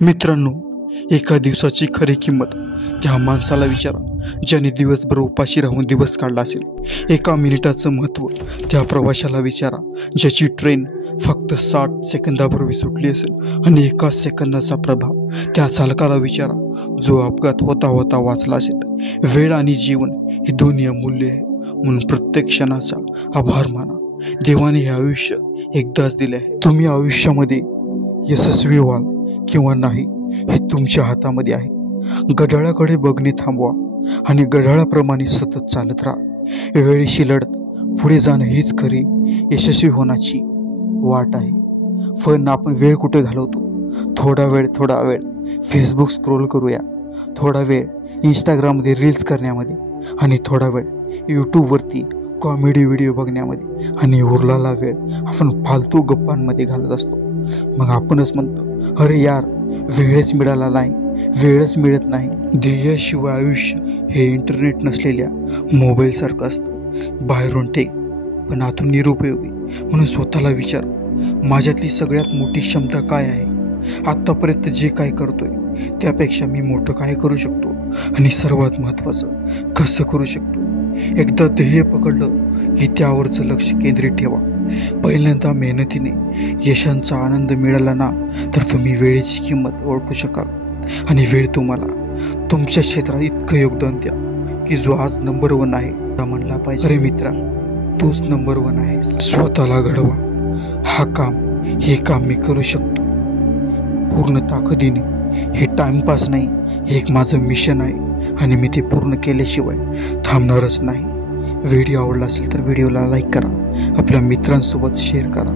मित्रांनो, एका दिवसाची खरी किंमत त्या माणसाला विचारा ज्याने दिवसभर उपाशी राहून दिवस काढला असेल. एका मिनिटाचं महत्त्व त्या प्रवाशाला विचारा ज्याची ट्रेन फक्त 60 सेकंदापूर्वी सुटली असेल. आणि एका सेकंदाचा प्रभाव त्या चालकाला विचारा जो अपघात होता होता वाचला असेल. वेळ आणि जीवन हे दोन्ही अमूल्य आहे, म्हणून प्रत्येक क्षणाचा आभार माना. देवाने हे आयुष्य एकदाच दिले आहे. तुम्ही आयुष्यामध्ये यशस्वी व्हाल किंवा नाही हे तुमच्या हातामध्ये आहे. घड्याळाकडे बघणे थांबवा आणि घड्याळाप्रमाणे सतत चालत राहा. वेळेशी लढत पुढे जाणं हीच खरी यशस्वी होण्याची वाट आहे. पण आपण वेळ कुठे घालवतो? थोडा वेळ फेसबुक स्क्रोल करूया, थोडा वेळ इंस्टाग्राममध्ये रील्स करण्यामध्ये, आणि थोडा वेळ यूट्यूबवरती कॉमेडी व्हिडिओ बघण्यामध्ये, आणि उरलेला वेळ आपण फालतू गप्पांमध्ये घालत असतो. मग आपणच म्हणतो अरे यार वेळच मिळाला नाही, वेळच मिळत नाही. ध्येयाशिवाय आयुष्य हे इंटरनेट नसलेल्या मोबाईलसारखं असतं. बाहेरून टेक पण आतून निरुपयोगी. म्हणून स्वतःला विचार, माझ्यातली सगळ्यात मोठी क्षमता काय आहे? आत्तापर्यंत जे काय करतोय त्यापेक्षा मी मोठं काय करू शकतो? आणि सर्वात महत्त्वाचं कसं करू शकतो? एकदा ध्येय पकडलं की त्यावरचं लक्ष केंद्रित ठेवा. पहिल्यांदा मेहनतीने यशांचा आनंद मिळाला ना तर तुम्ही वेळेची किंमत ओळखू शकाल. आणि वेळ तुम्हाला तुमच्या क्षेत्रात इतकं योगदान द्या की जो आज नंबर 1 आहे म्हणला पाहिजे. अरे मित्रा, तूच नंबर 1 आहेस. स्वतःला घडवा. हे काम मी करू शकतो पूर्ण ताकदीने. हे टाइमपास नाही, हे एक माझं मिशन आहे आणि मी ते पूर्ण केल्याशिवाय थांबणारच नाही. व्हिडिओ आवडला असेल तर व्हिडिओला लाईक करा, आपल्या मित्रांसोबत शेअर करा.